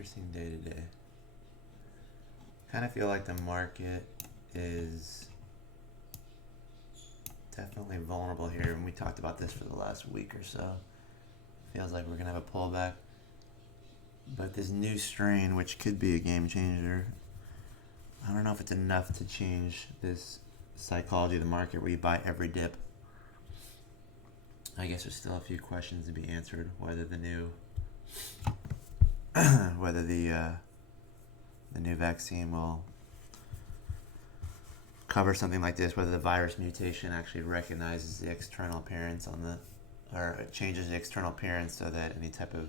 interesting day today. Kind of feel like the market is definitely vulnerable here, and we talked about this for the last week or so. Feels like we're gonna have a pullback, but this new strain, which could be a game changer, I don't know if it's enough to change this psychology of the market where you buy every dip. I guess there's still a few questions to be answered, whether the new whether the new vaccine will cover something like this, whether the virus mutation actually recognizes the external appearance or it changes the external appearance so that any type of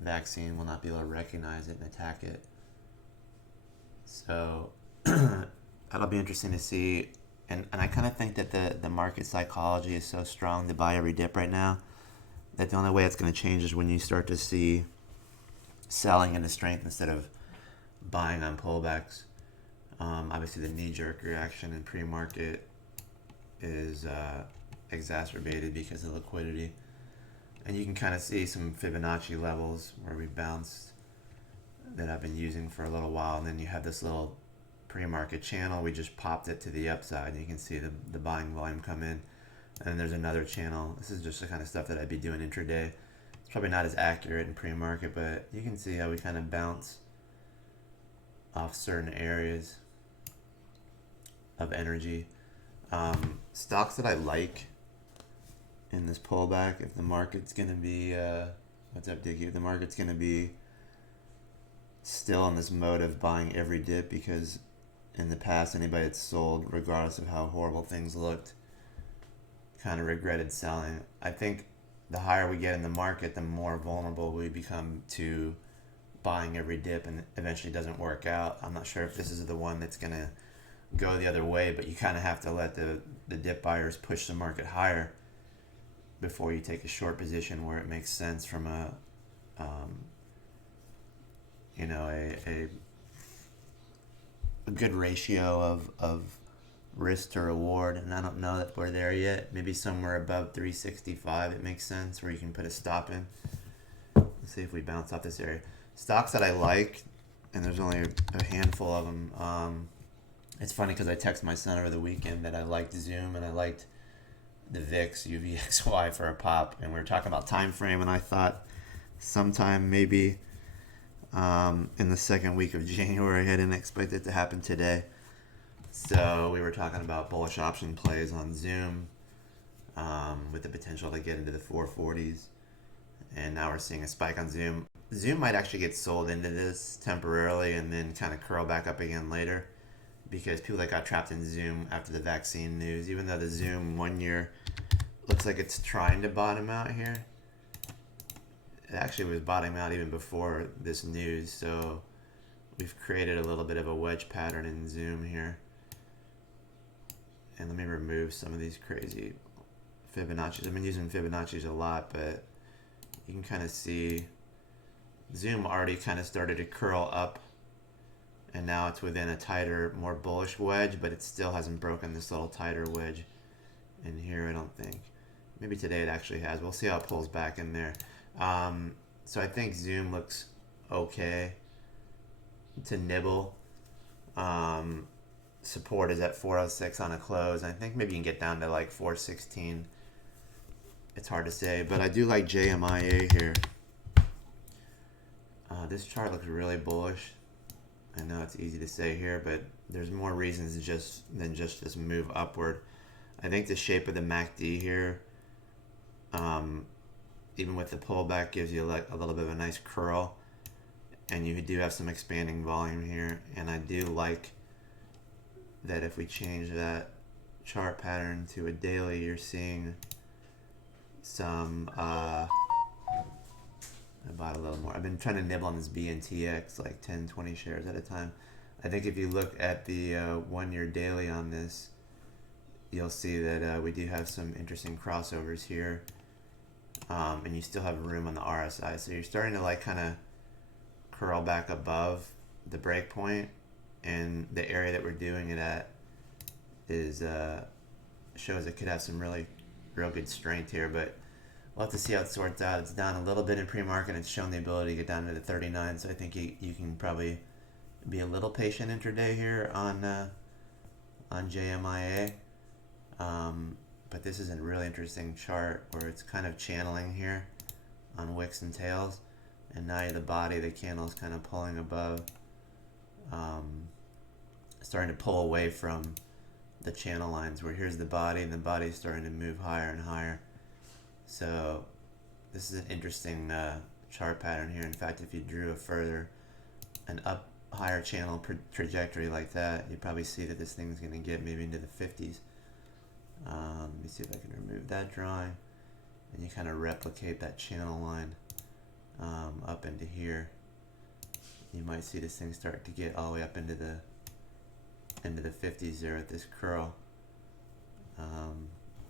vaccine will not be able to recognize it and attack it. So that'll be interesting to see. And I kind of think that the market psychology is so strong to buy every dip right now that the only way it's going to change is when you start to see selling into strength instead of buying on pullbacks. Obviously, the knee-jerk reaction in pre-market is exacerbated because of liquidity. And you can kind of see some Fibonacci levels where we bounced that I've been using for a little while. And then you have this little pre-market channel. We just popped it to the upside. You can see the buying volume come in. And then there's another channel. This is just the kind of stuff that I'd be doing intraday. It's probably not as accurate in pre-market, but you can see how we kind of bounce off certain areas of energy. Stocks that I like in this pullback, if the market's going to be, what's up, Dickie? If the market's going to be still in this mode of buying every dip, because in the past, anybody that's sold, regardless of how horrible things looked, kind of regretted selling. I think the higher we get in the market, the more vulnerable we become to buying every dip, and eventually doesn't work out. I'm not sure if this is the one that's going to go the other way, but you kind of have to let the dip buyers push the market higher before you take a short position where it makes sense from a good ratio of risk to reward. And I don't know that we're there yet. Maybe somewhere above 365 it makes sense where you can put a stop in. Let's see if we bounce off this area. Stocks that I like, and there's only a handful of them. It's funny because I texted my son over the weekend that I liked Zoom and I liked the VIX UVXY for a pop, and we were talking about time frame, and I thought sometime maybe in the second week of January. I didn't expect it to happen today. So we were talking about bullish option plays on Zoom with the potential to get into the 440s, and now we're seeing a spike on Zoom. Zoom might actually get sold into this temporarily and then kind of curl back up again later, because people that got trapped in Zoom after the vaccine news, even though the Zoom 1 year looks like it's trying to bottom out here, it actually was bottoming out even before this news. So we've created a little bit of a wedge pattern in Zoom here. And let me remove some of these crazy Fibonacci's. I've been using Fibonacci's a lot, but you can kind of see Zoom already kind of started to curl up, and now it's within a tighter, more bullish wedge, but it still hasn't broken this little tighter wedge in here, I don't think. Maybe today it actually has. We'll see how it pulls back in there. So I think Zoom looks okay to nibble. Support is at 406 on a close. I think maybe you can get down to like 416. It's hard to say, but I do like JMIA here. This chart looks really bullish. I know it's easy to say here, but there's more reasons than just this move upward. I think the shape of the MACD here, even with the pullback, gives you a little bit of a nice curl, and you do have some expanding volume here. And I do like that if we change that chart pattern to a daily, you're seeing some I bought a little more. I've been trying to nibble on this BNTX, like 10, 20 shares at a time. I think if you look at the 1 year daily on this, you'll see that we do have some interesting crossovers here. And you still have room on the RSI. So you're starting to like kind of curl back above the break point, and the area that we're doing it at is shows it could have some real good strength here. But we'll have to see how it sorts out. It's down a little bit in pre-market. It's shown the ability to get down to the 39, so I think you can probably be a little patient intraday here on JMIA. But this is a really interesting chart where it's kind of channeling here on wicks and tails, and now the body of the candle is kind of pulling above, starting to pull away from the channel lines, where here's the body and the body is starting to move higher and higher. So this is an interesting chart pattern here. In fact, if you drew an up higher channel trajectory like that, you'd probably see that this thing's going to get maybe into the 50s. Let me see if I can remove that drawing, and you kind of replicate that channel line up into here. You might see this thing start to get all the way up into the 50s there at this curl.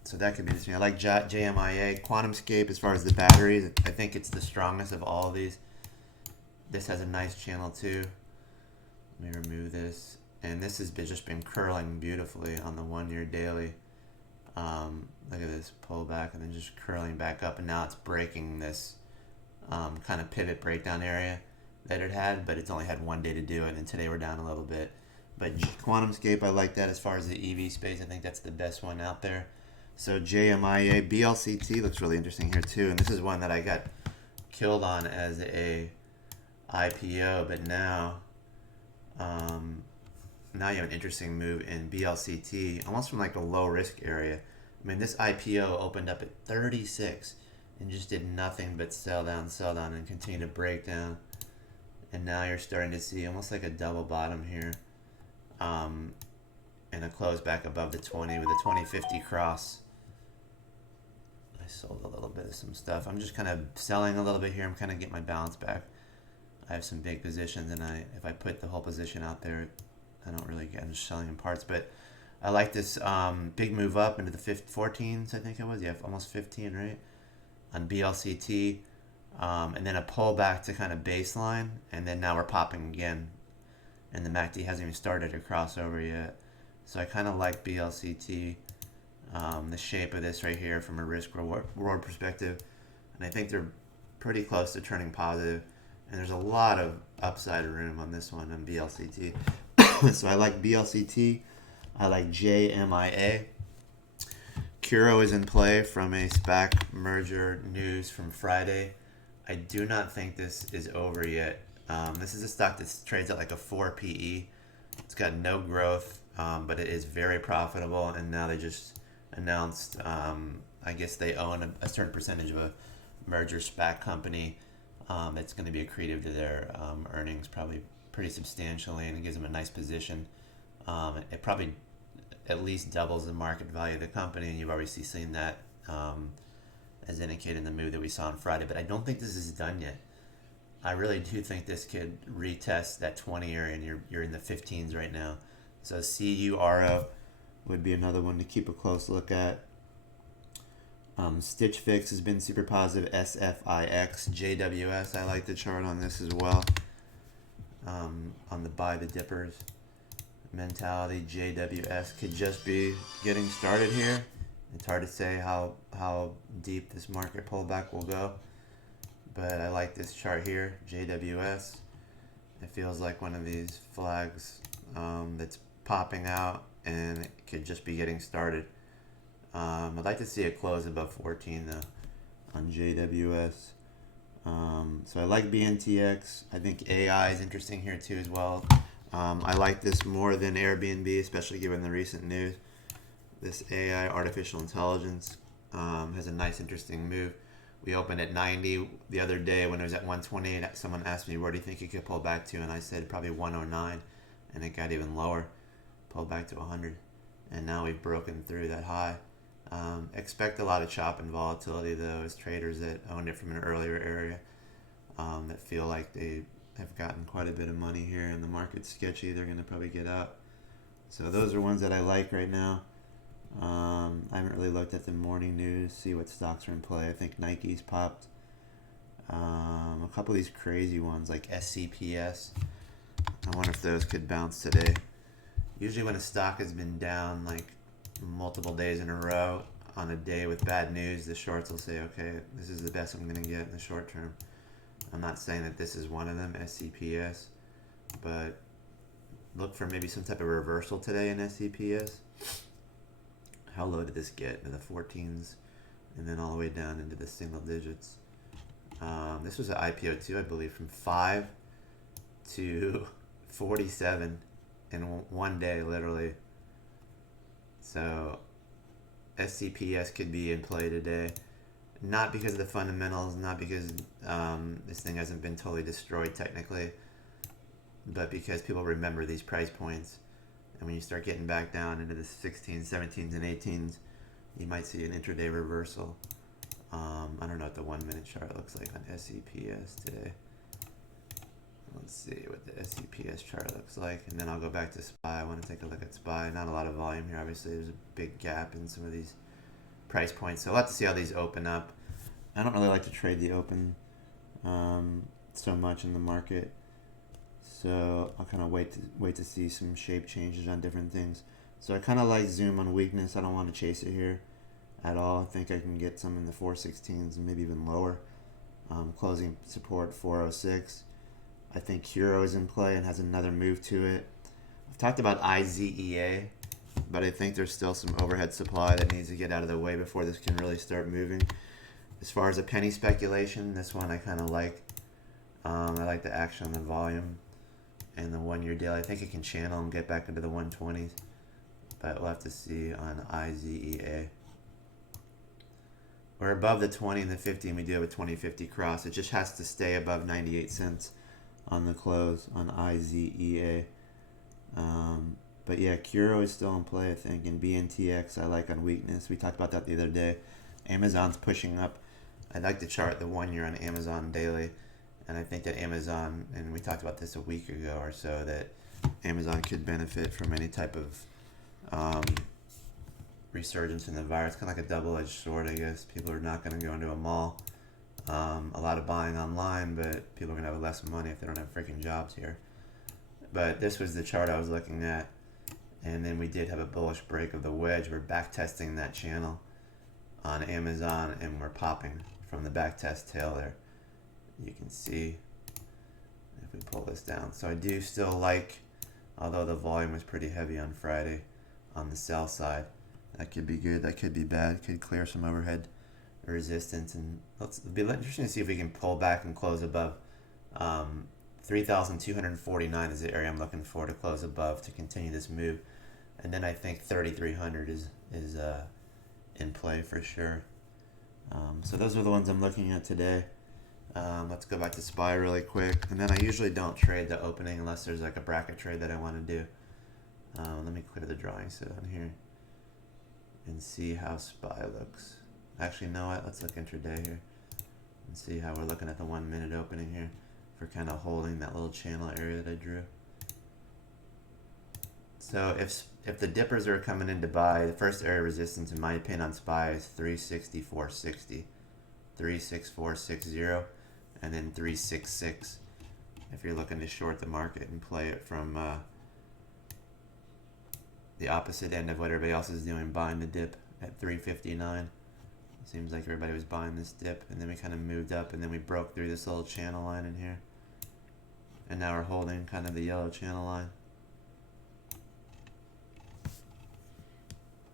So that could be interesting. I like JMIA. QuantumScape, as far as the batteries, I think it's the strongest of all of these. This has a nice channel too. Let me remove this. And this has just been curling beautifully on the 1 year daily. Look at this pullback and then just curling back up, and now it's breaking this kind of pivot breakdown area that it had, but it's only had 1 day to do it, and today we're down a little bit. But QuantumScape, I like that as far as the EV space. I think that's the best one out there. So JMIA, BLCT looks really interesting here too, and this is one that I got killed on as a IPO, but now now you have an interesting move in BLCT, almost from like a low risk area. I mean, this IPO opened up at 36 and just did nothing but sell down, and continue to break down. And now you're starting to see almost like a double bottom here, and a close back above the 20 with a 2050 cross. I sold a little bit of some stuff. I'm just kind of selling a little bit here. I'm kind of getting my balance back. I have some big positions, and if I put the whole position out there, I don't really get. I'm just selling in parts, but I like this big move up into the 14s. I think it was, yeah, almost 15, right, on BLCT, and then a pullback to kind of baseline, and then now we're popping again, and the MACD hasn't even started to cross over yet. So I kind of like BLCT, the shape of this right here from a risk reward perspective, and I think they're pretty close to turning positive. And there's a lot of upside room on this one on BLCT. So I like BLCT. I like JMIA. CURO is in play from a SPAC merger news from Friday. I do not think this is over yet. This is a stock that trades at like a 4 PE. It's got no growth, but it is very profitable. And now they just announced, I guess they own a certain percentage of a merger SPAC company. That's going to be accretive to their earnings, probably pretty substantially, and it gives them a nice position. It probably at least doubles the market value of the company, and you've obviously seen that as indicated in the move that we saw on Friday. But I don't think this is done yet. I really do think this could retest that 20 area, and you're in the 15s right now. So CURO would be another one to keep a close look at. Stitch Fix has been super positive. SFIX, JWS, I like the chart on this as well. On the buy the dippers mentality, JWS could just be getting started here. It's hard to say how deep this market pullback will go, but I like this chart here, JWS. It feels like one of these flags that's popping out, and it could just be getting started. I'd like to see it close above 14 though on JWS. So I like BNTX. I think AI is interesting here too as well. I like this more than Airbnb, especially given the recent news. This AI, artificial intelligence, has a nice interesting move. We opened at 90 the other day when it was at 128. Someone asked me, where do you think it could pull back to? And I said probably 109, and it got even lower, pulled back to 100. And now we've broken through that high. Expect a lot of chop and volatility though, as traders that owned it from an earlier area that feel like they have gotten quite a bit of money here and the market's sketchy, they're going to probably get out. So those are ones that I like right now. I haven't really looked at the morning news, see what stocks are in play. I think Nike's popped. A couple of these crazy ones like SCPS. I wonder if those could bounce today. Usually when a stock has been down like multiple days in a row, on a day with bad news, the shorts will say, okay, this is the best I'm going to get in the short term. I'm not saying that this is one of them, SCPS, but look for maybe some type of reversal today in SCPS. How low did this get? Into the 14s and then all the way down into the single digits. This was an IPO too, I believe, from 5 to 47 in one day, literally. So SCPS could be in play today. Not because of the fundamentals, not because this thing hasn't been totally destroyed technically, but because people remember these price points. And when you start getting back down into the 16s, 17s, and 18s, you might see an intraday reversal. I don't know what the 1 minute chart looks like on SCPS today. Let's see what the SCPS chart looks like, and then I'll go back to SPY. I want to take a look at SPY. Not a lot of volume here, obviously. There's a big gap in some of these price points, so I'll have to see how these open up. I don't really like to trade the open so much in the market, so I'll kind of wait to see some shape changes on different things. So I kind of like Zoom on weakness. I don't want to chase it here at all. I think I can get some in the 416s and maybe even lower. Closing support 406. I think CURO is in play and has another move to it. I've talked about IZEA, but I think there's still some overhead supply that needs to get out of the way before this can really start moving. As far as a penny speculation, this one I kind of like. I like the action on the volume and the 1 year deal. I think it can channel and get back into the 120s, but we'll have to see on IZEA. We're above the 20 and the 50, and we do have a 20-50 cross. It just has to stay above 98 cents on the close on IZEA. But yeah, CURO is still in play, I think, and BNTX I like on weakness. We talked about that the other day. Amazon's pushing up. I like to chart the 1 year on Amazon daily, and I think that Amazon, and we talked about this a week ago or so, that Amazon could benefit from any type of resurgence in the virus. Kind of like a double-edged sword, I guess. People are not going to go into a mall. A lot of buying online, but people are going to have less money if they don't have freaking jobs here. But this was the chart I was looking at, and then we did have a bullish break of the wedge. We're back testing that channel on Amazon, and we're popping from the back test tail there. You can see if we pull this down. So I do still like, although the volume was pretty heavy on Friday on the sell side, that could be good, that could be bad, could clear some overhead resistance, and it'll be interesting to see if we can pull back and close above 3,249 is the area I'm looking for to close above to continue this move, and then I think 3,300 is in play for sure. So those are the ones I'm looking at today. Let's go back to SPY really quick, and then I usually don't trade the opening unless there's like a bracket trade that I want to do. Let me clear the drawing set on here and see how SPY looks. Actually, you know what? Let's look intraday here and see how we're looking at the 1 minute opening here for kind of holding that little channel area that I drew. So if the dippers are coming in to buy, the first area of resistance in my opinion on SPY is 364.60, 36460, and then 366 if you're looking to short the market and play it from the opposite end of what everybody else is doing, buying the dip at 359. Seems like everybody was buying this dip, and then we kind of moved up, and then we broke through this little channel line in here, and now we're holding kind of the yellow channel line.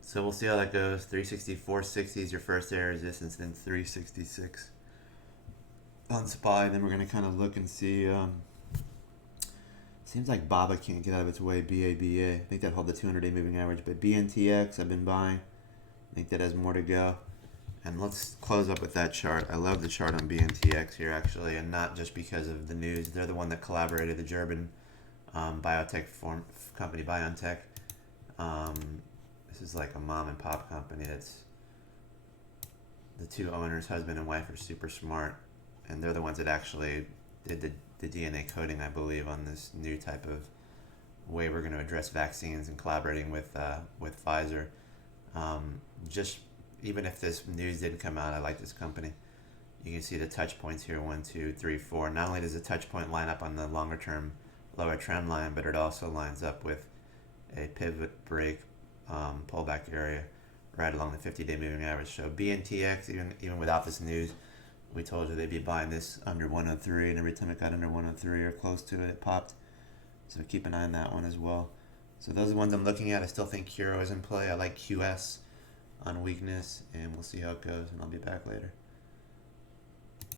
So we'll see how that goes. 364.60 is your first area of resistance, then 366 on SPY. Then we're going to kind of look and see. Seems like BABA can't get out of its way. BABA. I think that hold the 200-day moving average. But BNTX, I've been buying. I think that has more to go. And let's close up with that chart. I love the chart on BNTX here, actually, and not just because of the news. They're the one that collaborated, the German biotech company, BioNTech. This is like a mom and pop company. That's the two owners, husband and wife, are super smart, and they're the ones that actually did the DNA coding, I believe, on this new type of way we're going to address vaccines and collaborating with Pfizer. Just even if this news didn't come out, I like this company. You can see the touch points here, 1, 2, 3, 4. Not only does the touch point line up on the longer term lower trend line, but it also lines up with a pivot break pullback area right along the 50-day moving average. So BNTX, even without this news, we told you they'd be buying this under 103, and every time it got under 103 or close to it, it popped. So keep an eye on that one as well. So those are the ones I'm looking at. I still think CURO is in play. I like QS on weakness, and we'll see how it goes, and I'll be back later.